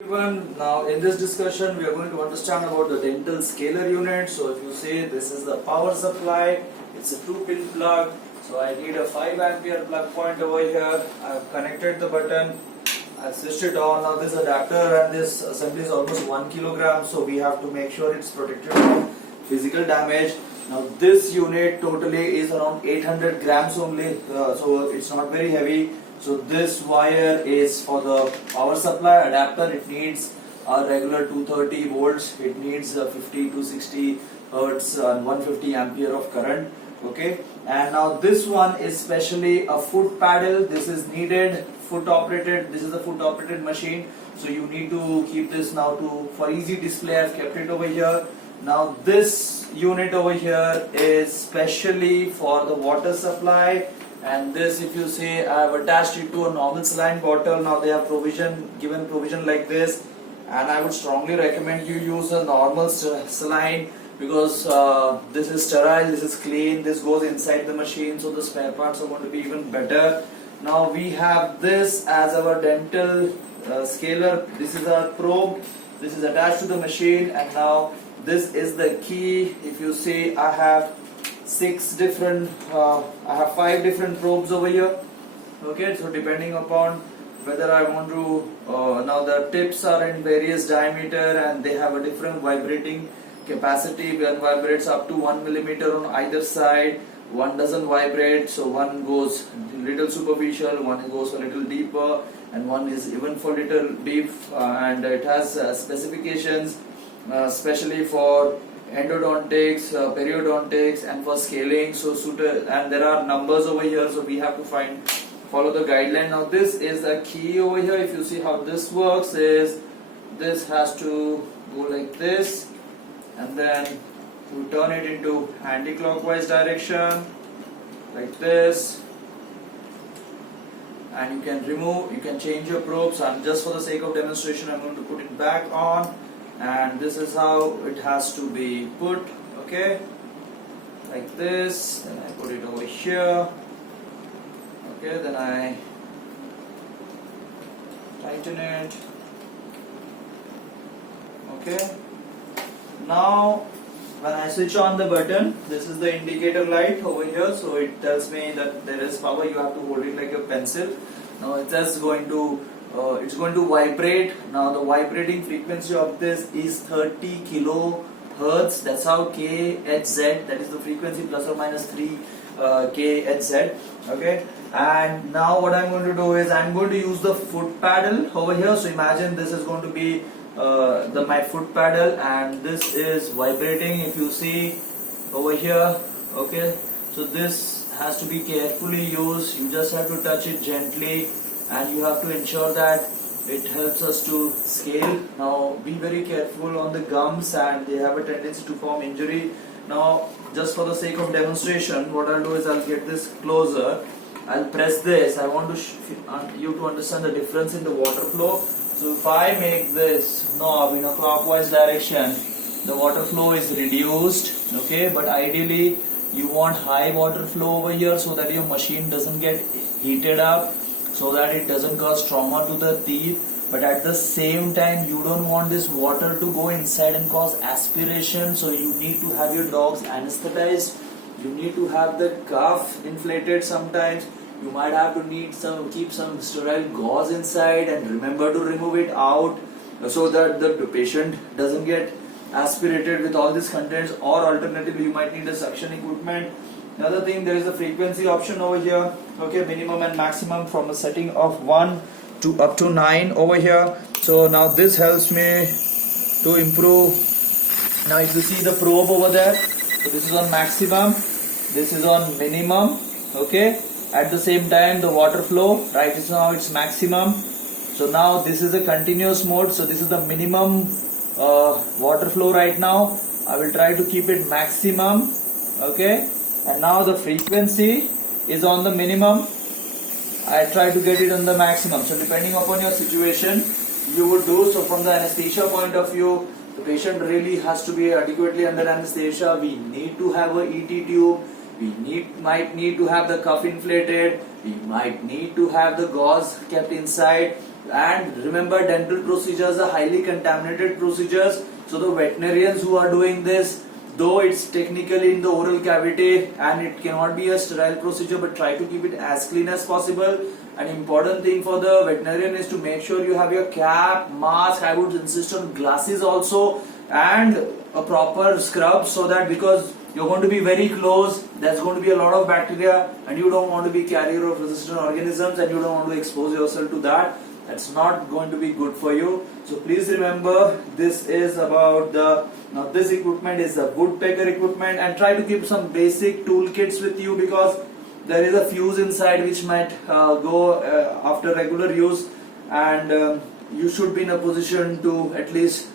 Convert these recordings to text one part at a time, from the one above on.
Everyone, now in this discussion we are going to understand about the dental scaler unit. So if you say this is the power supply, it's a 2-pin plug. So I need a 5 ampere plug point over here. I have connected the button, I switched it on. Now this adapter and this assembly is almost 1 kilogram, so we have to make sure it's protected from physical damage. Now this unit totally is around 800 grams only, so it's not very heavy. So this wire is for the power supply adapter. It needs a regular 230 volts. It needs 50 to 60 hertz and 150 ampere of current. Okay, and now this one is specially a foot paddle. This is needed, foot operated. This is a foot operated machine, so you need to keep this now for easy display. I've kept it over here. Now this unit over here is specially for the water supply. And this, if you see, I have attached it to a normal saline bottle. Now they have given provision like this, and I would strongly recommend you use a normal saline, because this is sterile, this is clean, this goes inside the machine, so the spare parts are going to be even better. Now we have this as our dental scaler. This is our probe. This is attached to the machine, and now this is the key. If you see, I have 5 different probes over here. Okay, so depending upon whether I want to, now the tips are in various diameter and they have a different vibrating capacity. One vibrates up to 1 millimeter on either side, one doesn't vibrate, so one goes little superficial, one goes a little deeper, and one is even for little deep, and it has specifications especially for endodontics, periodontics, and for scaling. So and there are numbers over here, so we have to follow the guideline. Now this is the key over here. If you see how this works, is this has to go like this, and then you turn it into anti-clockwise direction like this, and you can change your probes. And just for the sake of demonstration, I'm going to put it back on. And this is how it has to be put. Okay, like this. Then I put it over here. Okay, then I tighten it. Okay, now when I switch on the button, this is the indicator light over here, so it tells me that there is power. You have to hold it like a pencil. Now it's going to vibrate. Now the vibrating frequency of this is 30 kilohertz. That's how kHz, that is the frequency, plus or minus 3 kHz. Okay, and now what I'm going to do is I'm going to use the foot paddle over here. So imagine this is going to be my foot paddle, and this is vibrating. If you see over here, okay, so this has to be carefully used. You just have to touch it gently, and you have to ensure that it helps us to scale. Now be very careful on the gums, and they have a tendency to form injury. Now just for the sake of demonstration, what I'll do is I'll get this closer. I'll press this. I want you to understand the difference in the water flow. So if I make this knob in a clockwise direction, the water flow is reduced. Okay, but ideally you want high water flow over here, so that your machine doesn't get heated up, so that it doesn't cause trauma to the teeth. But at the same time, you don't want this water to go inside and cause aspiration, so you need to have your dogs anesthetized. You need to have the cuff inflated sometimes. You might have to keep some sterile gauze inside, and remember to remove it out, so that the patient doesn't get aspirated with all these contents. Or alternatively, you might need a suction equipment. Another thing, there is a frequency option over here. Okay, minimum and maximum from a setting of 1 to up to 9 over here. So now this helps me to improve. Now if you see the probe over there, so this is on maximum, this is on minimum. Okay, at the same time the water flow, right, is now it's maximum. So now this is a continuous mode, so this is the minimum water flow right now. I will try to keep it maximum. Okay, and now the frequency is on the minimum. I try to get it on the maximum. So depending upon your situation, you would do. So from the anesthesia point of view, the patient really has to be adequately under anesthesia. We need to have a ET tube. We might need to have the cuff inflated. We might need to have the gauze kept inside. And remember, dental procedures are highly contaminated procedures, so the veterinarians who are doing this, though it's technically in the oral cavity and it cannot be a sterile procedure, but try to keep it as clean as possible. An important thing for the veterinarian is to make sure you have your cap, mask, I would insist on glasses also, and a proper scrub, so that because you're going to be very close, there's going to be a lot of bacteria and you don't want to be carrier of resistant organisms and you don't want to expose yourself to that. That's not going to be good for you. So please remember, this is about now this equipment is the woodpecker equipment, and try to keep some basic toolkits with you, because there is a fuse inside which might go after regular use, and you should be in a position to at least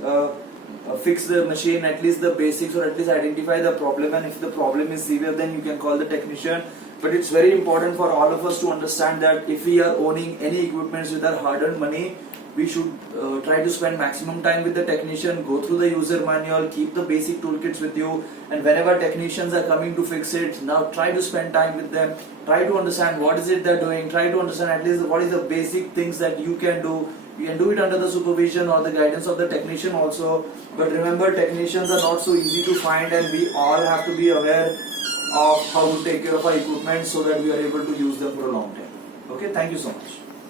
fix the machine, at least the basics, or at least identify the problem, and if the problem is severe then you can call the technician. But it's very important for all of us to understand that if we are owning any equipments with our hard-earned money, we should try to spend maximum time with the technician, go through the user manual, keep the basic toolkits with you, and whenever technicians are coming to fix it, now try to spend time with them, try to understand what is it they're doing, try to understand at least what is the basic things that you can do. You can do it under the supervision or the guidance of the technician also. But remember, technicians are not so easy to find, and we all have to be aware of how to take care of our equipment so that we are able to use them for a long time. Okay, thank you so much.